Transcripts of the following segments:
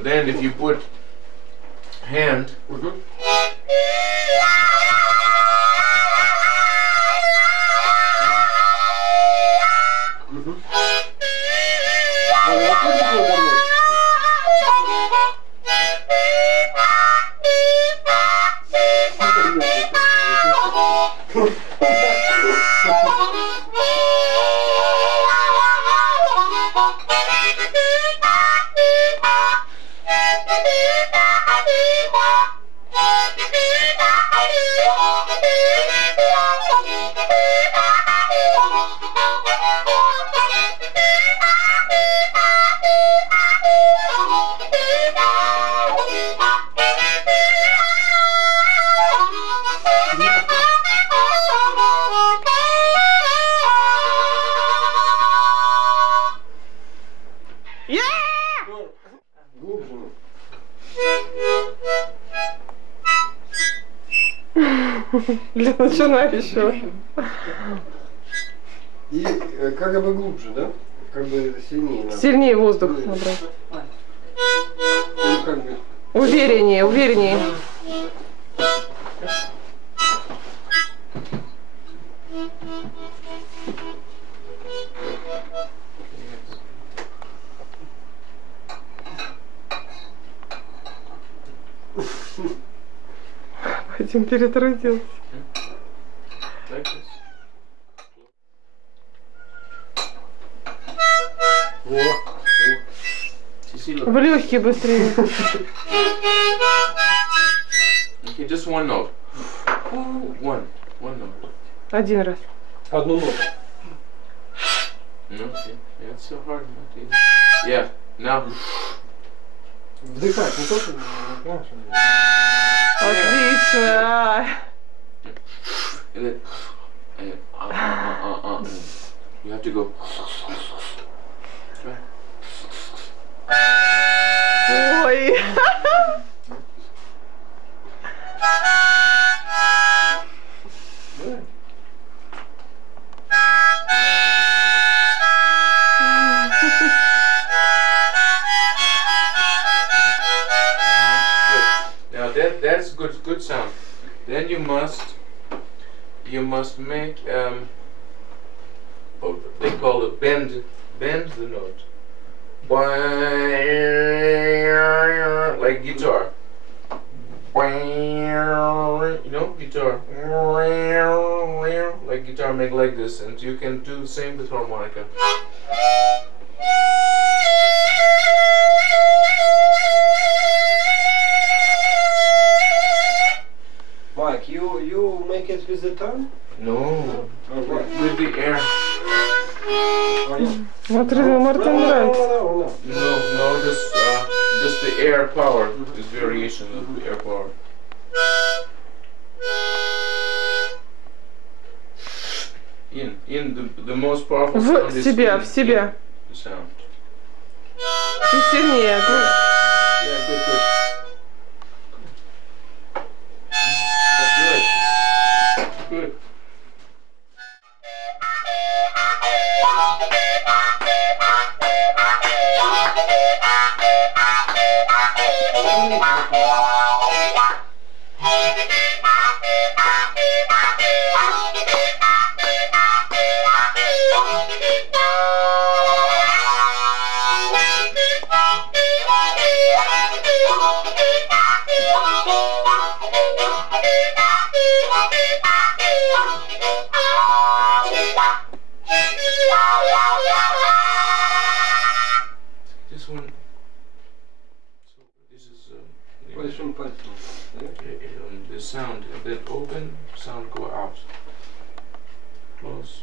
But then if you put hand, Для начинающего. И как бы глубже, да? Как бы сильнее надо. Сильнее воздух набрать. Ну, как бы. Увереннее, увереннее. Пойдем перетрудился. В легкие быстрее. Okay, just one note. One note. Один раз. Одну ноту. No, okay. Yeah, it's so hard. Okay. Yeah, now. Вдыхать, не только. Отлично. And then, you have to go. Ой. Now that's good sound. Then you must make what they call it bend the note. Like guitar. You know, guitar. Like guitar, make like this, and you can do the same with harmonica. Mike, you make it with the tongue? No, Okay. with the air. Смотри, Мартин нравится. No, just the air power. This variation of the air power. In the most powerful sound В is себя, in, в себя. in the sound. И сильнее. Yeah, good. That's good. Good. This one. So this is Большим пальцем. the sound, and then open, sound go out. Close.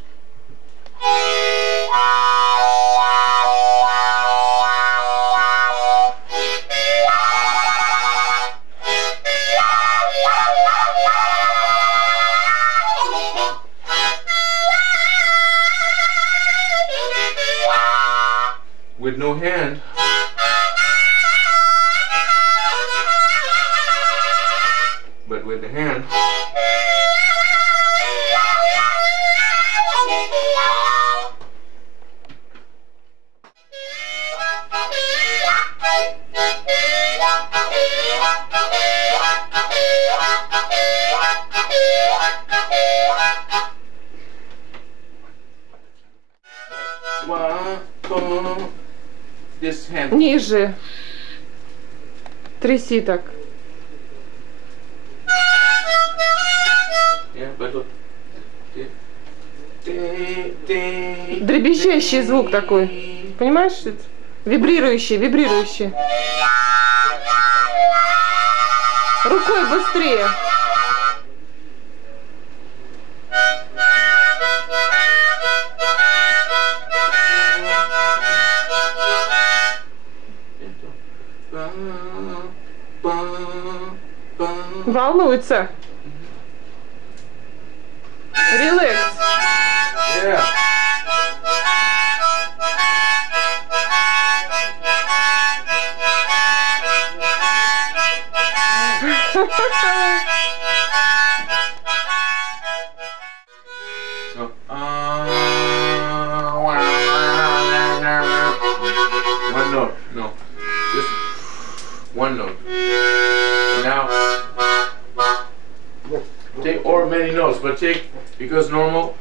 With no hand. But with the hand. This hand. Ниже. Тряси так. Yeah, but look. Дребезжащий звук такой. Понимаешь? Вибрирующий, вибрирующий. Рукой быстрее. Волнуется. Релакс. Yeah. So, one note, no, just one note. Now, take or many notes, but take because normal.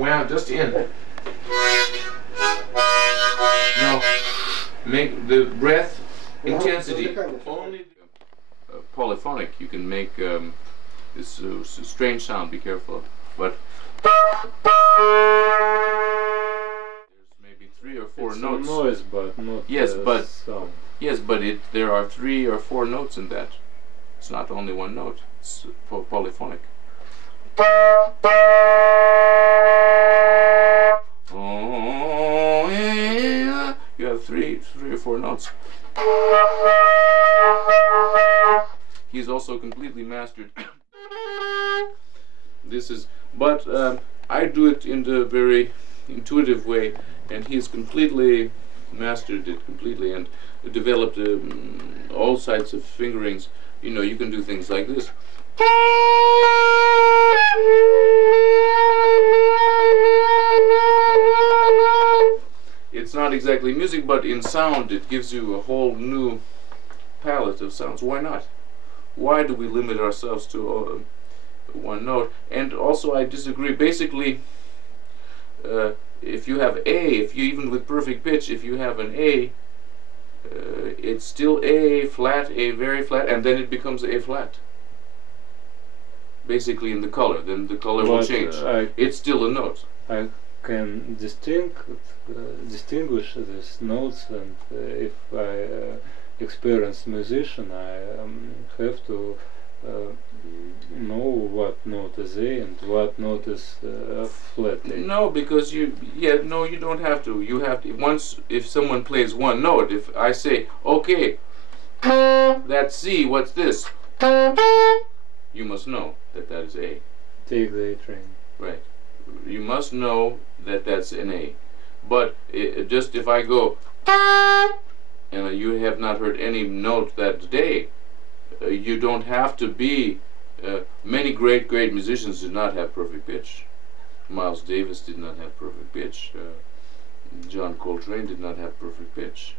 Wow, just in. No, make the breath intensity only. Polyphonic, you can make this strange sound. Be careful, but there's maybe 3 or 4 it's notes. Noise, but not Yes, but sound. Yes, but there are 3 or 4 notes in that. It's not only one note. It's polyphonic. Oh, yeah. You have 3 or 4 notes. He's also completely mastered. This is, but I do it in the very intuitive way, and he's completely mastered it completely and developed all sides of fingerings. You know, you can do things like this. It's not exactly music, but in sound it gives you a whole new palette of sounds. Why not? Why do we limit ourselves to one note? And also I disagree. Basically, if you have A, if you even with perfect pitch, if you have an A, it's still A flat, A very flat, and then it becomes A flat. Basically in the color, then the color will change. It's still a note. I can distinguish these notes, and if I experienced musician, I have to know what note is A and what note is flat A. No, because you don't have to. You have to, once, if someone plays one note, if I say, okay, that's C, what's this? You must know that that is A. Take the A train. Right. You must know that that's an A. But just if I go, and you have not heard any note that day, you don't have to be. Many great musicians did not have perfect pitch. Miles Davis did not have perfect pitch. John Coltrane did not have perfect pitch.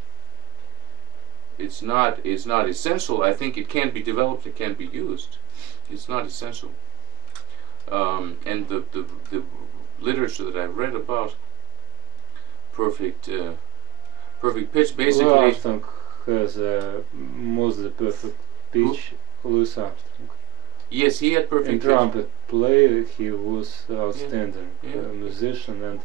It's not essential. I think it can be developed. It can be used. It's not essential. And the literature that I've read about perfect pitch, basically. Armstrong has mostly perfect pitch. Louis Armstrong. Yes, he had perfect in pitch. trumpet player, he was outstanding musician, and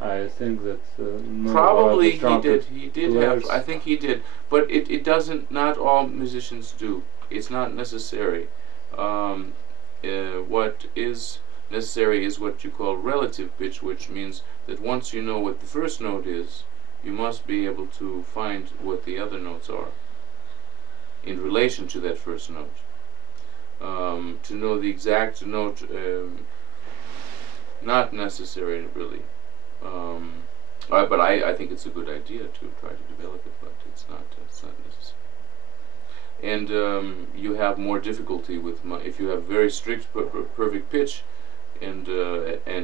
I think that no probably other he did players have. I think he did, but it doesn't. Not all musicians do. It's not necessary. What is necessary is what you call relative pitch, which means that once you know what the first note is, you must be able to find what the other notes are in relation to that first note. To know the exact note, not necessary really. But I think it's a good idea to try to develop it, but it's not necessary. And you have more difficulty with if you have very strict perfect pitch, and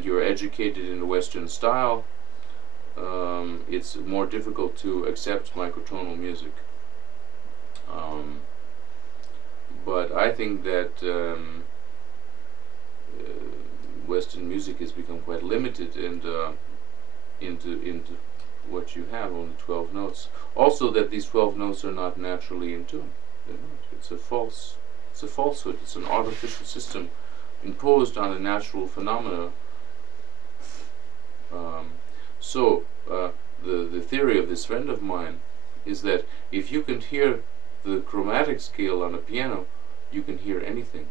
you're educated in the Western style. It's more difficult to accept microtonal music. But I think that Western music has become quite limited and into what you have, only 12 notes. Also, that these 12 notes are not naturally in tune. They're not. It's a falsehood. It's an artificial system imposed on a natural phenomena. The theory of this friend of mine is that if you can hear the chromatic scale on a piano, you can hear anything,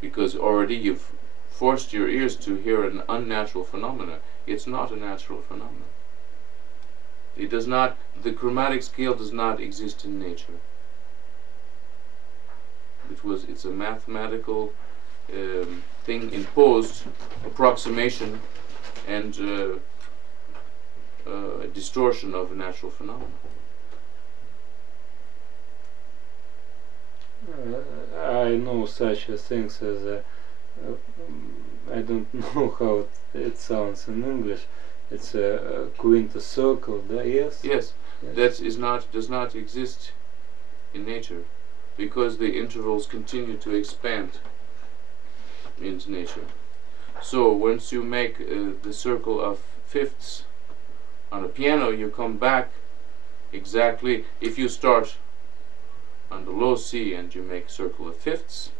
because already you've forced your ears to hear an unnatural phenomena. It's not a natural phenomenon. It does not. The chromatic scale does not exist in nature. It's a mathematical thing, imposed approximation and a distortion of a natural phenomenon. I know such things as I don't know how it sounds in English. It's a quintus circle. Yes. Yes, that does not exist in nature, because the intervals continue to expand into nature. So once you make the circle of fifths on a piano, you come back exactly. If you start on the low C and you make a circle of fifths,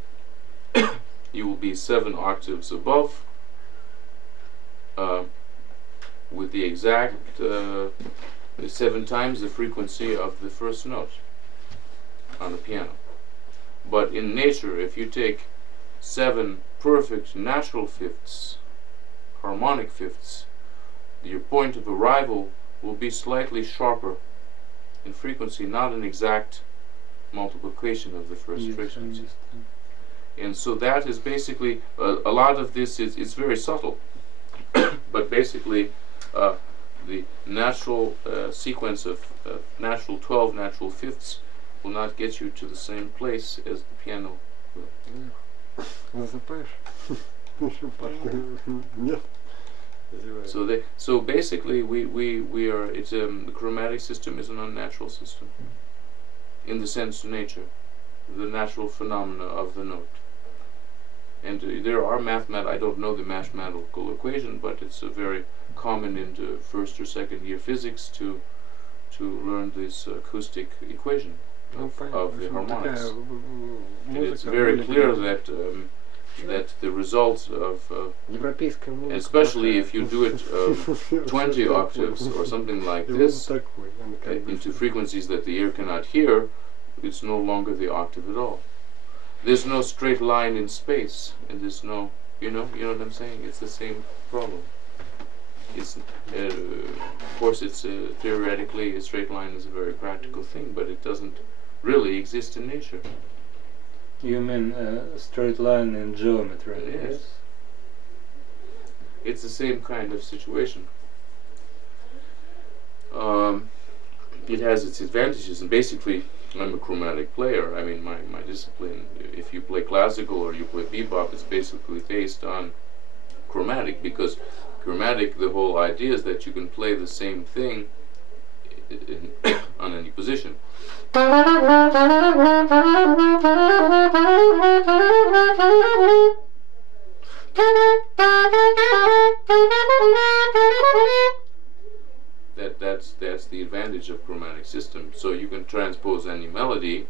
you will be 7 octaves above, with the exact 7 times the frequency of the first note on the piano. But in nature, if you take 7 perfect natural fifths, harmonic fifths, your point of arrival will be slightly sharper in frequency, not an exact multiplication of the first frequency. And so that is basically, a lot of this is very subtle, but basically the natural sequence of natural 12 natural fifths will not get you to the same place as the piano will. So basically we are, the chromatic system is an unnatural system in the sense of nature, the natural phenomena of the note. And there are I don't know the mathematical equation, but it's very common in the 1st or 2nd year physics to learn this acoustic equation of the harmonics. And it's very clear that the results of, especially if you do it 20 octaves or something like this, into frequencies that the ear cannot hear, it's no longer the octave at all. There's no straight line in space, and there's no, you know what I'm saying? It's the same problem. It's, of course, it's theoretically a straight line is a very practical thing, but it doesn't really exist in nature. You mean straight line in geometry? Yes. It's the same kind of situation. It has its advantages, and basically, I'm a chromatic player. I mean, my discipline, if you play classical or you play bebop, it's basically based on chromatic, because chromatic, the whole idea is that you can play the same thing on any position. That's the advantage of chromatic system. So you can transpose any melody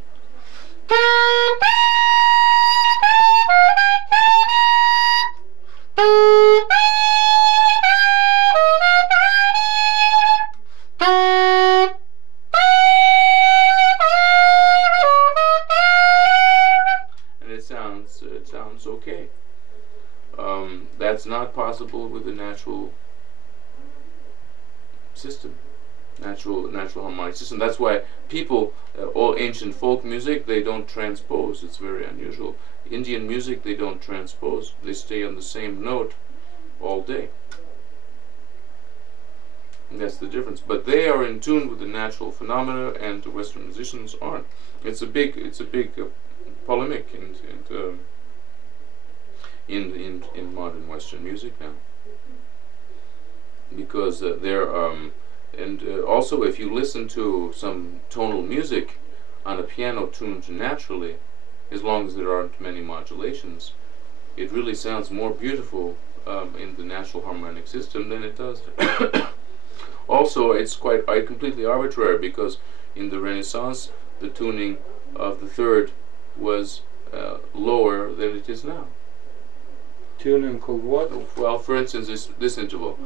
and it sounds okay. That's not possible with a natural system, natural harmonic system. That's why people, all ancient folk music, they don't transpose. It's very unusual. Indian music, they don't transpose. They stay on the same note all day. And that's the difference. But they are in tune with the natural phenomena, and the Western musicians aren't. It's a big polemic in modern Western music now. Because also if you listen to some tonal music on a piano tuned naturally, as long as there aren't many modulations, it really sounds more beautiful in the natural harmonic system than it does. Also, it's quite completely arbitrary, because in the Renaissance the tuning of the third was lower than it is now. Tuning of what? Well, for instance, this interval.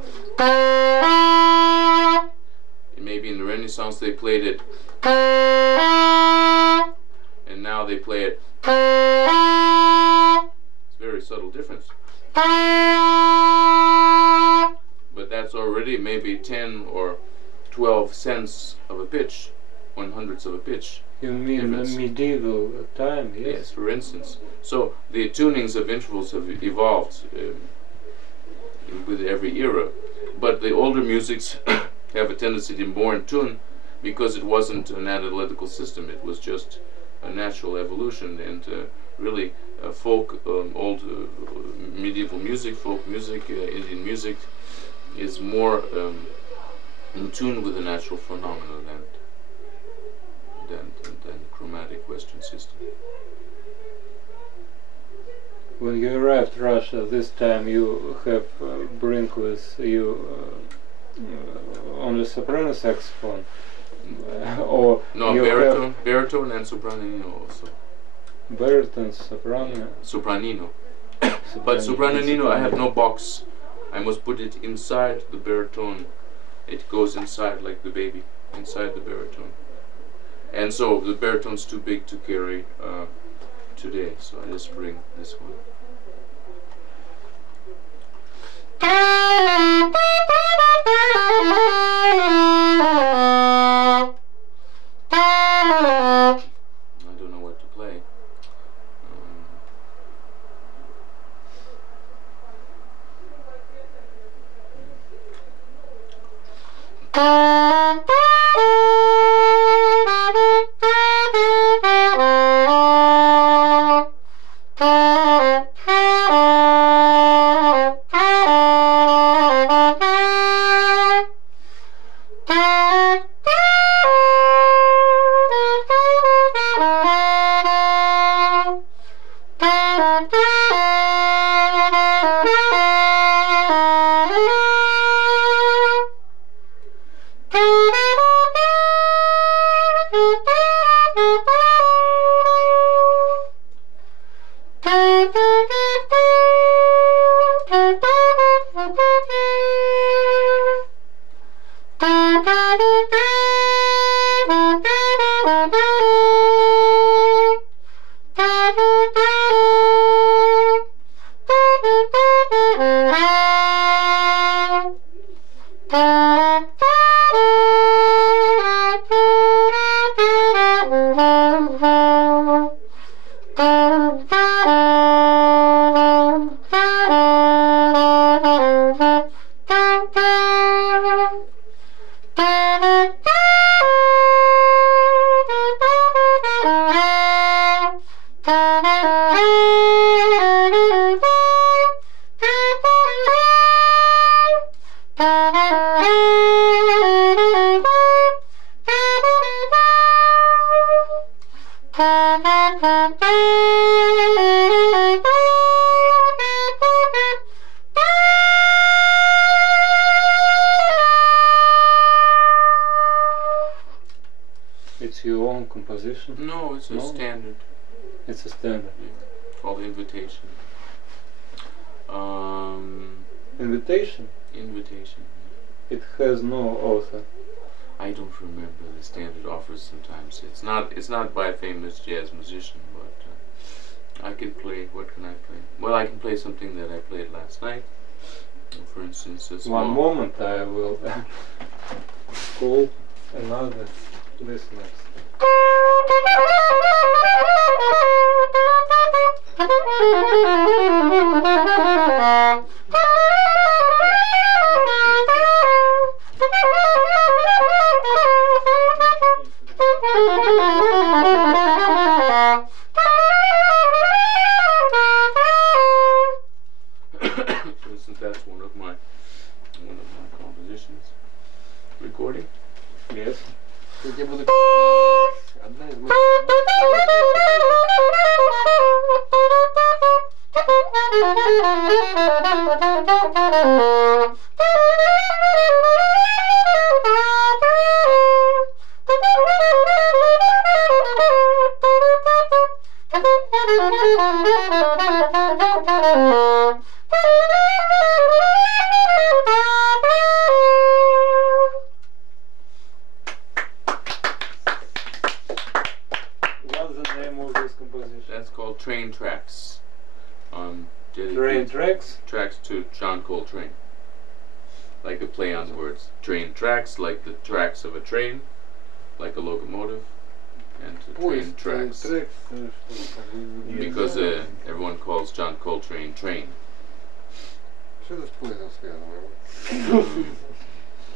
Maybe in the Renaissance they played it, and now they play it. It's a very subtle difference. But that's already maybe 10 or 12 cents of a pitch, 1/100th of a pitch. You mean difference. the medieval time, yes? Yes, for instance. So the tunings of intervals have evolved with every era. But the older musics have a tendency to be more in tune, because it wasn't an analytical system. It was just a natural evolution, and really folk, old medieval music, folk music, Indian music is more in tune with the natural phenomena than the chromatic Western system. When you arrived in Russia this time, you have bring with you only soprano saxophone, or No, you baritone and sopranino also. have baritone, soprano, Sopranino. But sopranino, I have no box. I must put it inside the baritone. It goes inside like the baby, inside the baritone. And so the baritone's too big to carry today, so I just bring this one. I don't know what to play. It's your own composition? No, it's a standard. It's a standard. Yeah, called Invitation. Invitation? Invitation. It has no author. I don't remember. The standard offers sometimes. It's not by a famous jazz musician, but I can play. What can I play? Well, I can play something that I played last night. For instance, a small... One moment, I will call another listeners. For instance, that's one of my compositions. Recording? Yes. Я буду... Одна из моих... What's the name of this composition? That's called Train Tracks. Train Tracks? Tracks to John Coltrane. Like a play on words. Train tracks, like the tracks of a train, like a locomotive, and train tracks. Because everyone calls John Coltrane Train. Что это с поездом связано?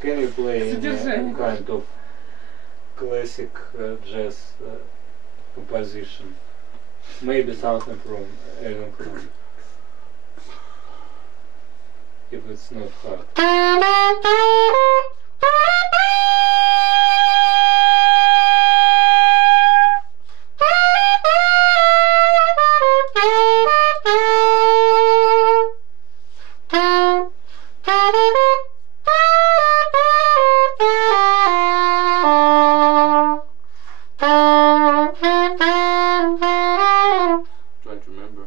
Can you play Содержание. kind of classic jazz composition? Maybe something from Ellington. If it's not hard. Trying to remember.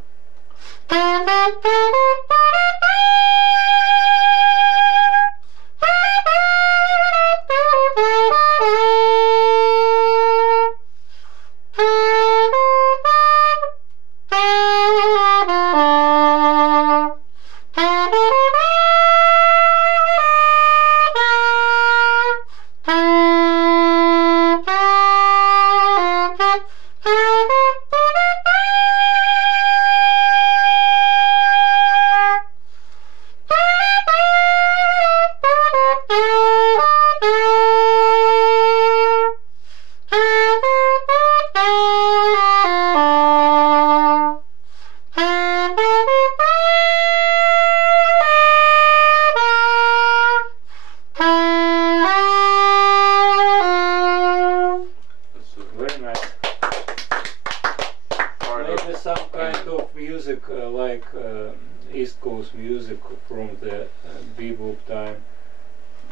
Very nice. Maybe some kind of music like East Coast music from the bebop time.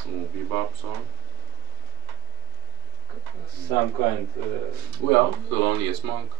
Bebop song. Some kind. Well, Thelonious Monk.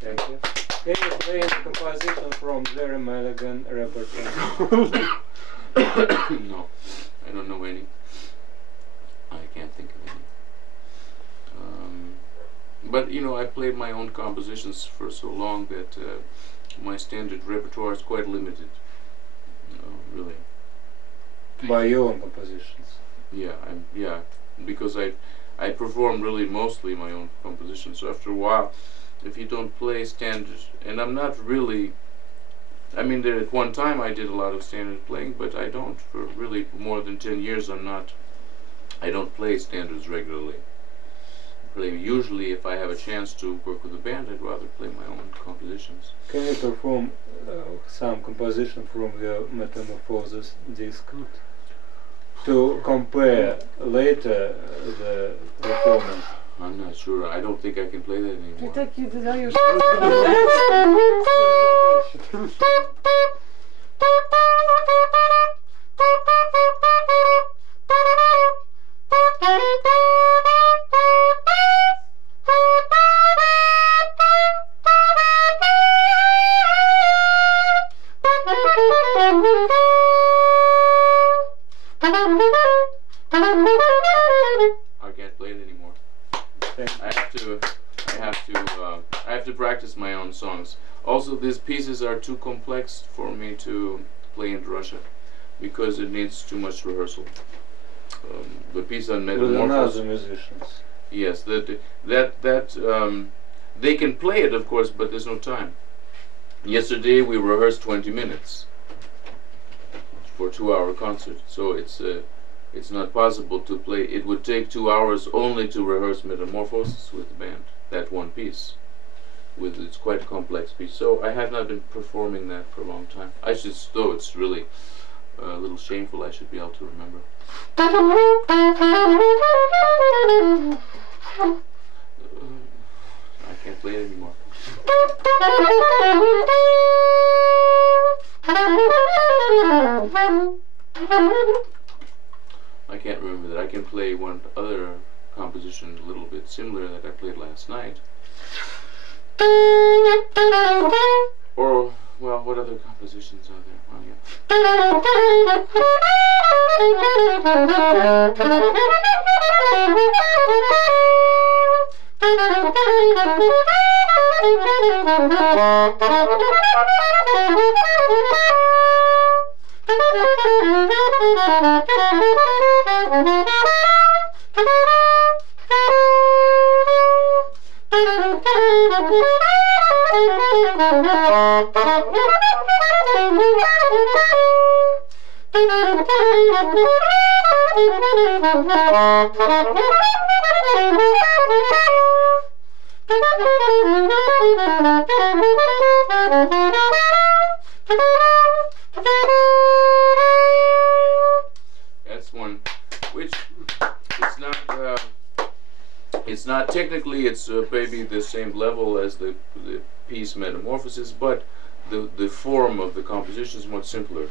Thank you. Can you play a composition from Jerry Mulligan repertoire? No, I don't know any. I can't think of any. But you know, I played my own compositions for so long that my standard repertoire is quite limited. Really. By your own compositions. Yeah, because I perform really mostly my own compositions. So after a while, if you don't play standards, and I'm not really. I mean, there at one time I did a lot of standard playing, but I don't for really more than 10 years. I don't play standards regularly. Usually, if I have a chance to work with a band, I'd rather play my own compositions. Can you perform some composition from your Metamorphosis disc to compare later the performance? I'm not sure. I don't think I can play that Ты anymore. такие даешь. these pieces are too complex for me to play in Russia because it needs too much rehearsal. The piece on With Metamorphosis. other musicians. Yes, they can play it, of course, but there's no time. Yesterday we rehearsed 20 minutes for a 2-hour concert, so it's not possible to play. It would take 2 hours only to rehearse Metamorphosis with the band, that one piece. It's quite a complex piece, so I have not been performing that for a long time. I should, though it's really a little shameful, I should be able to remember. I can't play it anymore. I can't remember that. I can play one other composition a little bit similar that I played last night. Or, well, what other compositions are there? Oh, that's one which it's not technically, it's maybe the same level as the piece Metamorphosis, but the form of the composition is much simpler.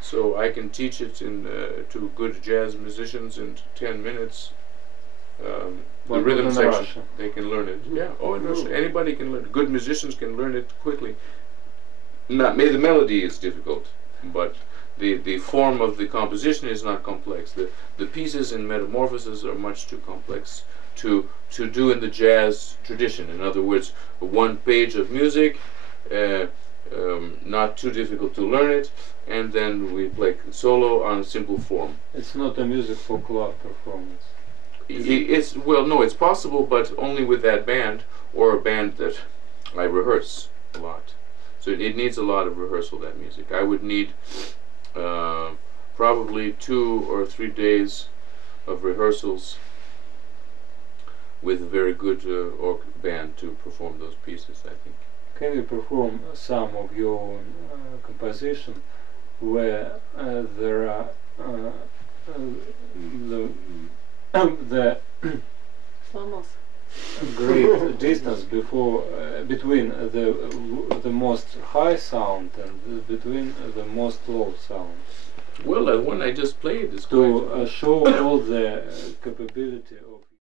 So I can teach it to good jazz musicians in 10 minutes. The rhythm section, Russia. they can learn it. Yeah, oh, in Russia, anybody can learn it. Good musicians can learn it quickly. Maybe the melody is difficult, but the form of the composition is not complex. The pieces in Metamorphosis are much too complex to do in the jazz tradition. In other words, one page of music, not too difficult to learn it, and then we play solo on a simple form. It's not a music for club performance. It's, well, no, it's possible, but only with that band or a band that I rehearse a lot. So it needs a lot of rehearsal, that music. I would need probably 2 or 3 days of rehearsals with a very good band to perform those pieces, I think. Can you perform some of your own composition where there are the great distance between the most high sound and between the most low sound? Well, one I just played is to show all the capability of